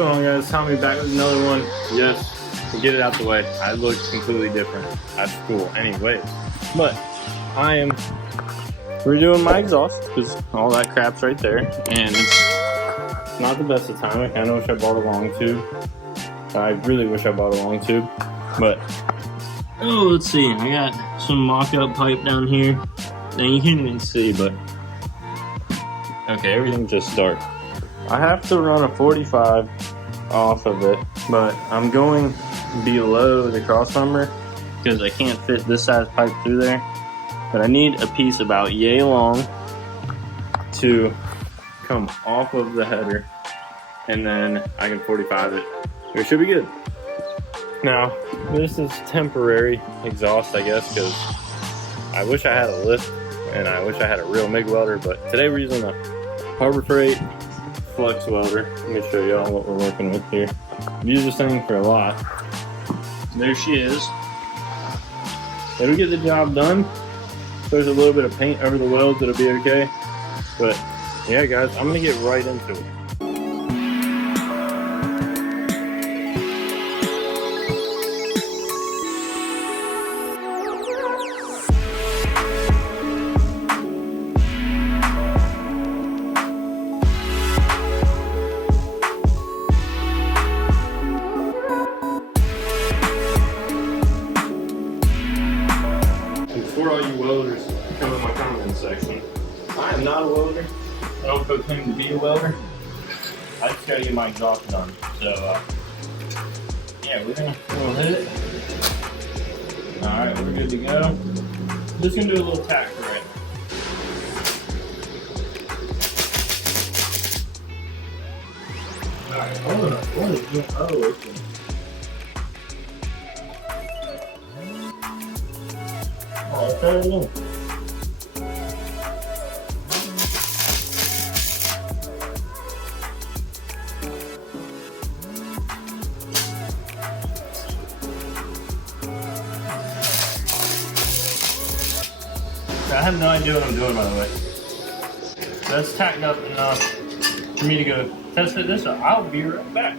going on, guys? Tommy back with another one. Yes, to get it out the way, I look completely different at school anyways. But I am redoing my exhaust because all that crap's right there. And it's not the best of time. I kind of wish I bought a long tube. I really wish I bought a long tube. But, oh, let's see. I got some mock-up pipe down here. Now you can't even see, but okay, everything's just dark. I have to run a 45 off of it, but I'm going below the crossmember because I can't fit this size pipe through there. But I need a piece about yay long to come off of the header, and then I can 45 it. It should be good. Now, this is temporary exhaust, I guess, because I wish I had a lift and I wish I had a real MIG welder, but today we're using a Harbor Freight flex welder. Let me show y'all what we're working with here. I've used this thing for a lot. There she is. It'll get the job done. If there's a little bit of paint over the welds, it'll be okay. But yeah, guys, I'm gonna get right into it. For all you welders, come in my comment section. I am not a welder. I don't proclaim to be a welder. I just gotta get my exhaust done. So, yeah, we're gonna hit it. Alright, we're good to go. Just gonna do a little tack for right now. Alright, hold on. What is doing? Oh, okay. Oh, I have no idea what I'm doing, by the way. That's tacked up enough for me to go test it this up. I'll be right back.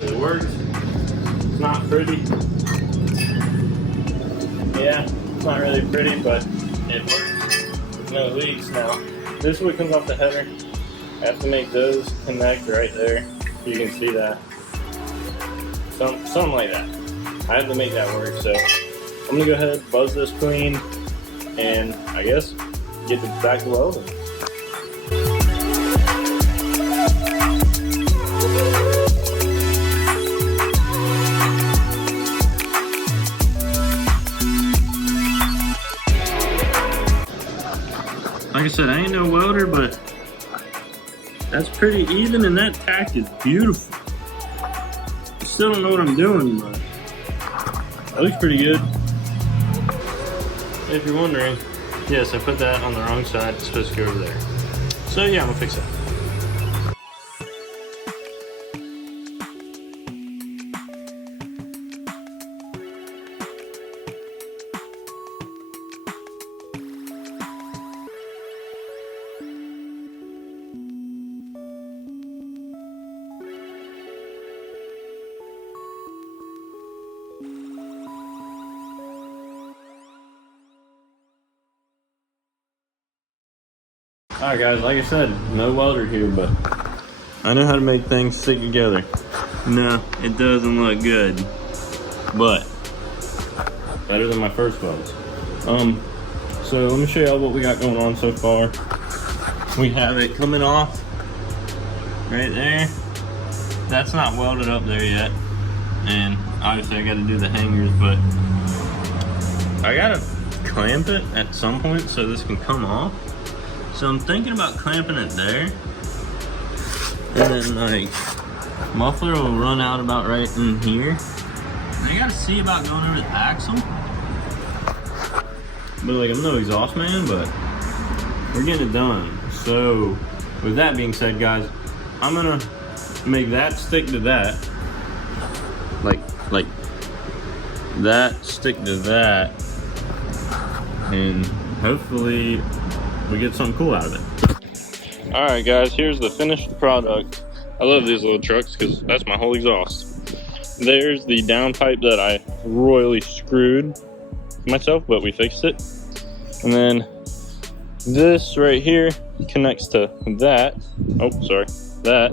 It works. It's not pretty. Yeah, it's not really pretty, but it works. There's no leaks now. This is what comes off the header. I have to make those connect right there. You can see that. Something like that. I have to make that work, so I'm gonna go ahead, buzz this clean, and I guess get back to welding. Like I said, I ain't no welder, but that's pretty even, and that tack is beautiful. I still don't know what I'm doing, but that looks pretty good. If you're wondering, yes, I put that on the wrong side. It's supposed to go over there. So yeah, I'm gonna fix that. Alright guys, like I said, no welder here, but I know how to make things stick together. No, it doesn't look good, but better than my first welds. So let me show y'all what we got going on so far. We have it coming off right there. That's not welded up there yet, and obviously I got to do the hangers, but I gotta clamp it at some point so this can come off. So I'm thinking about clamping it there, and then like muffler will run out about right in here. I gotta see about going over the axle. But like, I'm no exhaust man, but we're getting it done. So with that being said, guys, I'm gonna make that stick to that, like that stick to that, and hopefully we get something cool out of it. All right, guys, here's the finished product. I love these little trucks because that's my whole exhaust. There's the downpipe that I royally screwed myself, but we fixed it. And then this right here connects to that. Oh, sorry, that.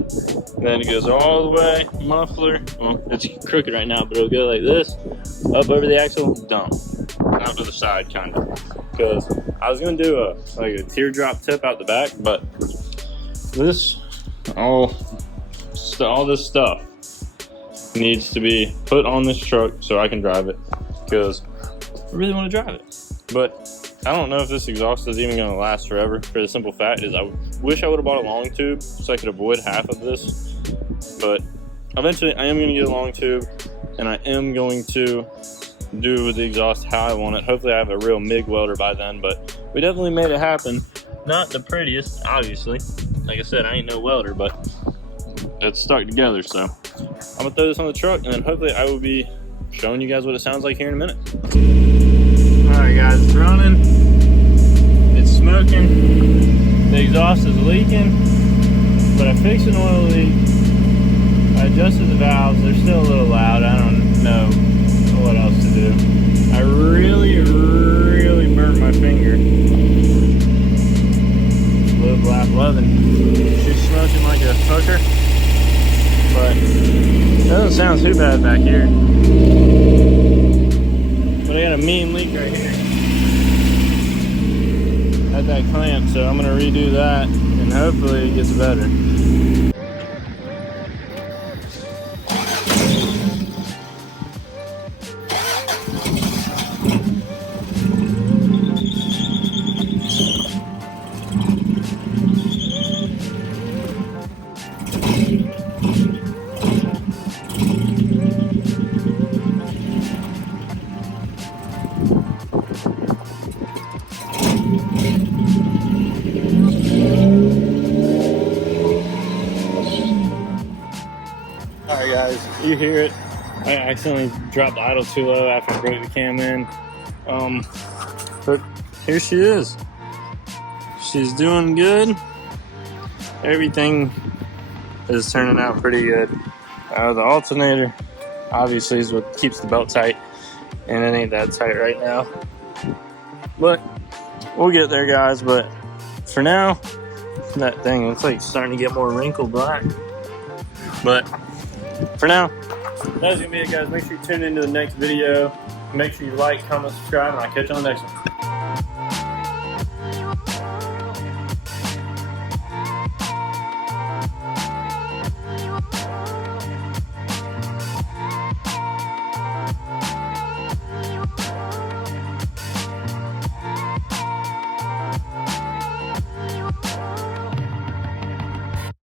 And then it goes all the way, muffler. Well, it's crooked right now, but it'll go like this, up over the axle, dump, out to the side, kind of. Because I was gonna do a teardrop tip out the back, but this, all this stuff needs to be put on this truck so I can drive it, because I really want to drive it. But I don't know if this exhaust is even going to last forever, for the simple fact is I wish I would have bought a long tube so I could avoid half of this. But eventually I am going to get a long tube, and I am going to do the exhaust how I want it. Hopefully I have a real MIG welder by then, but we definitely made it happen. Not the prettiest, obviously. Like I said, I ain't no welder, but it's stuck together. So I'm gonna throw this on the truck, and then hopefully I will be showing you guys what it sounds like here in a minute. All right, guys, it's running. It's smoking. The exhaust is leaking, but I fixed an oil leak. I adjusted the valves. They're still a little loud. I don't know what else to do. I really burnt my finger. Blue Black 11. She's smoking like a hooker, but it doesn't sound too bad back here. But I got a mean leak right here at that clamp, so I'm gonna redo that, and hopefully it gets better. Alright guys, you hear it. I accidentally dropped the idle too low after I broke the cam in. But here she is. She's doing good. Everything is turning out pretty good. The alternator obviously is what keeps the belt tight, and it ain't that tight right now. But we'll get there, guys. But for now, that thing looks like it's starting to get more wrinkled black. But for now, that's gonna be it, guys. Make sure you tune into the next video. Make sure you like, comment, subscribe, and I'll catch you on the next one.